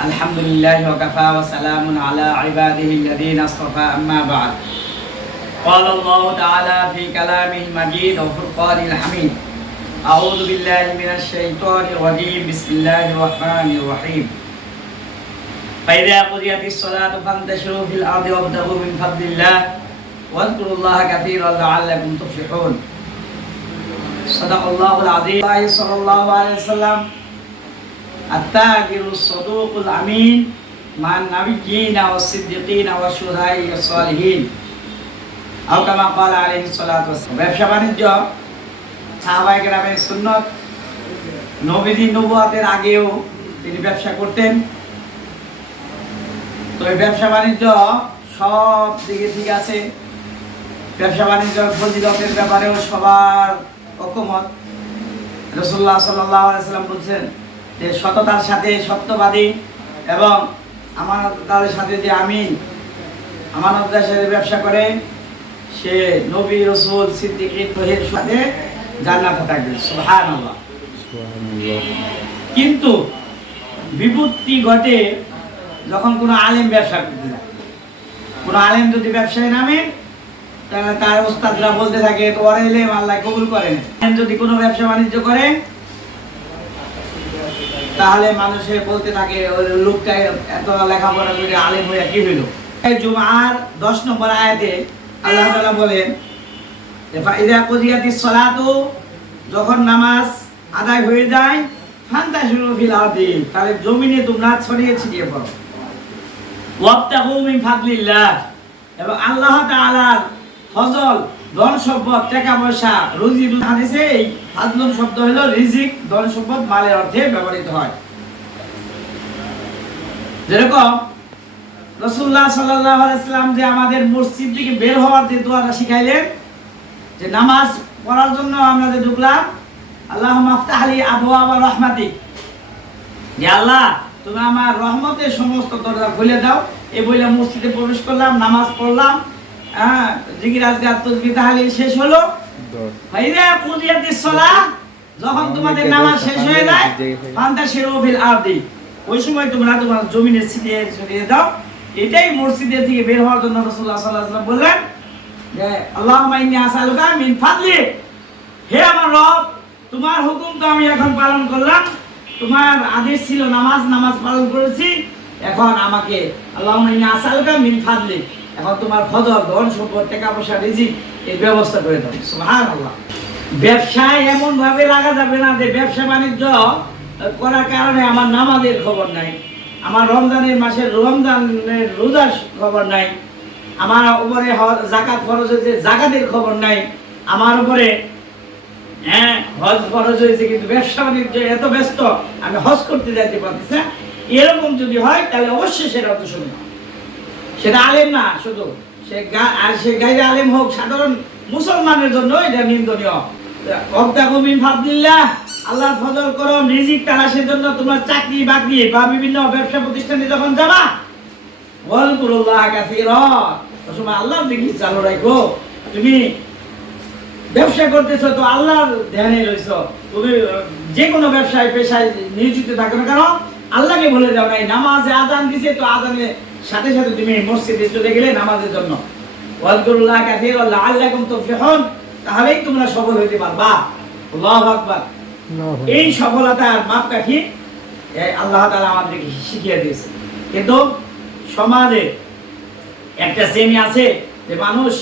الحمد لله وكفى وسلام على عباده الذين اصطفى أما بعد قال الله تعالى في كلامه المجيد وفرقانه الحميد أعوذ بالله من الشيطان الرجيم بسم الله الرحمن الرحيم فإذا قضيت الصلاة فانتشروا في الأرض وابتغوا من فضل الله واذكروا الله كثيرا لعلكم تفلحون صدق الله العظيم صلى الله عليه وسلم التاجر الصدوق الأمين مع النبيين والصديقين والشهداء والصالحين أو كما قال عليه الصلاة والسلام ব্যবসা বাণিজ্য সাহাবায়ে কেরামের সুন্নাত নবীজি নবুয়তের আগেও তিনি ব্যবসা করতেন। তো এই ব্যবসা বাণিজ্য সব দিকে ঠিক আছে, ব্যবসা বাণিজ্যের ফজিলতের ব্যাপারেও সবার ঐকমত। রাসূলুল্লাহ সাল্লাল্লাহু আলাইহি ওয়াসাল্লাম বলেছেন যে সততার সাথে সত্যবাদী এবং আমানতদারের সাথে যে আমিন আমানতদারের সাথে ব্যবসা করে সে নবী রাসূল সিদ্দিক শহীদের সাথে জান্নাতে থাকবে। সুবহানাল্লাহ। কিন্তু বিপত্তি ঘটে যখন কোনো আলেম ব্যবসা করতে যায়। কোনো আলেম যদি ব্যবসায় নামে তাহলে তার ওস্তাদরা বলতে থাকে তো ওর এলেম আল্লাহ কবুল করেন। যদি কোনো ব্যবসা বাণিজ্য করে তাহলে মানুষে বলতে থাকে ওই লোকটা এত লেখাপড়া করে আলেম হয়ে কি হইল। এই জুমার 10 নম্বর আয়াতে আল্লাহ তাআলা বলেন যে ফাইদা কুদিয়াতিস সালাতু, যখন নামাজ আদায় হয়ে যায় ফান্তাশিরু ফিল আরদি, তাহলে জমিনে তোমরা ছড়িয়ে ছিটিয়ে পড়ো। ওয়াবতাগু মিন ফাদলিল্লাহ, এবং আল্লাহ তাআলার ফজল ধন সম্পদ টাকা পয়সা রুজি হাদিসে এই ফাদলুন শব্দ হলো রিজিক, ধন সম্পদ মালের অর্থে ব্যবহৃত হয়। যেরকম রাসূলুল্লাহ সাল্লাল্লাহু আলাইহি ওয়াসাল্লাম যে আমাদের মসজিদ থেকে বের হওয়ার যে দোয়াটা শিখাইলেন, যে নামাজ পড়ার জন্য আমরা যে ঢুকলাম আল্লাহুম্মা আফতাহলি আবওয়াবা রাহমাতিক, যে আল্লাহ তুমি আমার রহমতের সমস্ত দরজা খুলে দাও। এই বলে মসজিদে প্রবেশ করলাম, নামাজ পড়লাম, জিকির আজকার তাসবিহ তাহলিল শেষ হলো। ফাইদা কুদিয়াতিস সালাহ, যখন তোমাদের নামাজ শেষ হয়ে যায় ফান্তাশিরু ফিল আরদি, ওই সময় তোমরা তোমার জমিনে ছিটিয়ে দাও। এটাই মসজিদে থেকে বের হওয়ার জন্য রাসূলুল্লাহ সাল্লাল্লাহু আলাইহি ওয়াসাল্লাম বললেন যে আল্লাহুম্মা ইন্নী আসআলুকা মিন ফাদলি, হে আমার রব তোমার হুকুম তো আমি এখন পালন করলাম, তোমার আদেশ ছিল নামাজ পালন করেছি, এখন আমাকে আল্লাহুম্মা ইন্নী আসআলুকা মিন ফাদলি, এখন তোমার ফজল ধন সম্পদ টাকা পয়সা রিজিক এই ব্যবস্থা করে দাও। সুবহানাল্লাহ। ব্যবসায় এমন ভাবে লাগা যাবে না যে ব্যবসা বাণিজ্য করার কারণে আমার নামাজের খবর নাই, আমার রমজানের মাসের রমজানের রোজার খবর নাই, আমার উপরে যাকাত ফরজ হয়েছে যাকাতের খবর নাই, আমার উপরে হজ ফরজ হয়েছে কিন্তু ব্যবসা বাণিজ্য এত ব্যস্ত আমি হজ করতে যাইতে পারতেছি না। এরকম যদি হয় তাহলে অবশ্যই সেটা অর্থশূন্য। সেটা আলেম না, শুধু সে গায়রে আলেম হোক, সাধারণ মুসলমানের জন্য এটা নিন্দনীয়। ওয়াবতাগু মিন ফাদলিল্লাহ, আল্লাহর ফজল করো, রিজিক তালাশের জন্য তোমরা চাকরি বাকরি বা বিভিন্ন ব্যবসা প্রতিষ্ঠানে যখন যাবা ওয়াজকুরুল্লাহ কাসীরা, তোমরা আল্লাহর জিকির চালু রাখো। তুমি ব্যবসা করতেছো তো আল্লাহর ধ্যানে রইছো, তুমি যে কোনো ব্যবসায় পেশায় নিয়োজিত থাকো না কেন আল্লাহকে ভুলে যাও নাই। নামাজে আযান দিছে তো আযানের সাথে সাথে তুমি মসজিদে চলে গেলে নামাজের জন্য। ওয়াজকুরুল্লাহ কাসীরা লাআল্লাকুম তুফলিহুন, তাহলেই তোমরা সফল হইতে পারবা। আল্লাহু আকবার। এই সফলতার মাপকাঠি আল্লাহ তাআলা আমাদেরকে শিখিয়ে দিয়েছে। কিন্তু সমাজে একটা শ্রেণী আছে যে মানুষ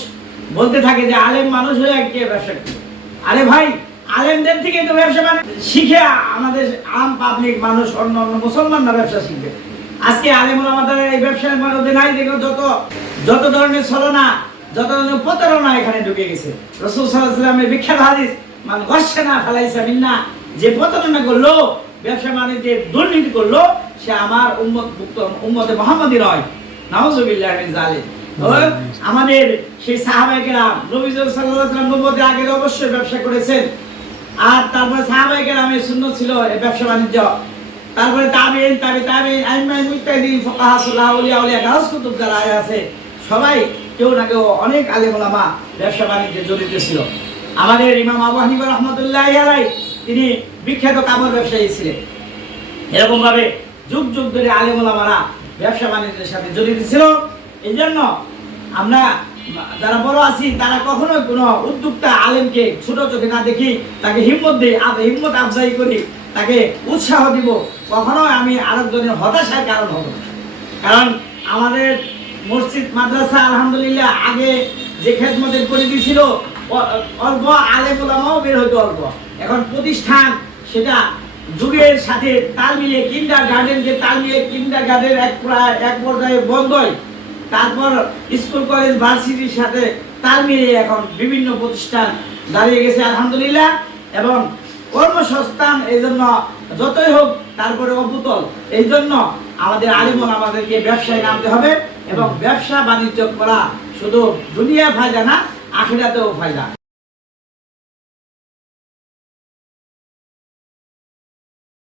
বলতে থাকে যে আলেম মানুষ হয়ে কে ব্যবসা করে। আরে ভাই, আলেমদের থেকে তো ব্যবসা মানে শিখে আমাদের আম পাবলিক মানুষ অন্য মুসলমানরা ব্যবসা শিখবে। আজকে আলেমরা আমাদের এই ব্যবসার মধ্যে নাই, দেখো যত ধরনের ছলনা, যত ধরনের প্রতারণা এখানে ঢুকে গেছে। রাসূল সাল্লাল্লাহু আলাইহি ওয়াসাল্লামের বিখ্যাত হাদিস মান গাশশানা ফালাইসা মিন্না, যে প্রতারণা করলো ব্যবসা বাণিজ্যে দুর্নীতি করলো সে আমার উম্মতে মুহাম্মাদী নয়। নাউযুবিল্লাহি মিন যালিক। আমাদের সেই সাহাবায়ে কেরাম নবী সাল্লাল্লাহু আলাইহি ওয়াসাল্লাম নবুয়তের আগে অবশ্যই ব্যবসা করেছেন, আর তারপরে সাহাবায়ে কেরামের সুন্নাত ছিল এই ব্যবসা বাণিজ্য। তারপরে তাবেঈন আইম্মা মুজতাহিদিন ফুকাহা সালাহ আউলিয়া গাউস কুতুব যারা আছে সবাই কেউ না কেউ অনেক আলেম ওলামা ব্যবসা বাণিজ্যে জড়িত ছিল। আমাদের ইমাম আবু হানিফা রাহমাতুল্লাহি আলাইহি তিনি বিখ্যাত কাপড় ব্যবসায়ী ছিলেন। এরকম ভাবে যুগ যুগ ধরে আলেম ওলামারা ব্যবসা বাণিজ্যের সাথে জড়িত ছিল। এই জন্য আমরা যারা বড় আছি তারা কখনোই কোনো উদ্যোক্তা আলেমকে ছোট চোখে না দেখি, তাকে হিম্মত দিই, হিম্মত আফজাই করি, তাকে উৎসাহ দিব। কখনোই আমি আরেকজনের হতাশার কারণ হব না। কারণ আমাদের মসজিদ মাদ্রাসা আলহামদুলিল্লাহ আগে যে খেদমতের পরিধি ছিল অল্প, আলেম ওলামাও বের হইতো অল্প। এখন প্রতিষ্ঠান সেটা যুগের সাথে তাল মিলিয়ে কিন্ডারগার্টেনকে তাল মিলিয়ে কিন্ডারগার্টেন এক পর্যায়ে বন্ধ হয়, তারপর স্কুল কলেজ ভার্সিটির সাথে তাল মিলিয়ে এখন বিভিন্ন প্রতিষ্ঠান দাঁড়িয়ে গেছে আলহামদুলিল্লাহ। এবং কর্মসংস্থান এই জন্য যতই হোক তারপরে অপুতল। এই জন্য আমাদের আলেমন আমাদেরকে ব্যবসায় নামতে হবে এবং ব্যবসা বাণিজ্য করা শুধু দুনিয়া ফায়দা না, আখিরাতেও ফায়দা।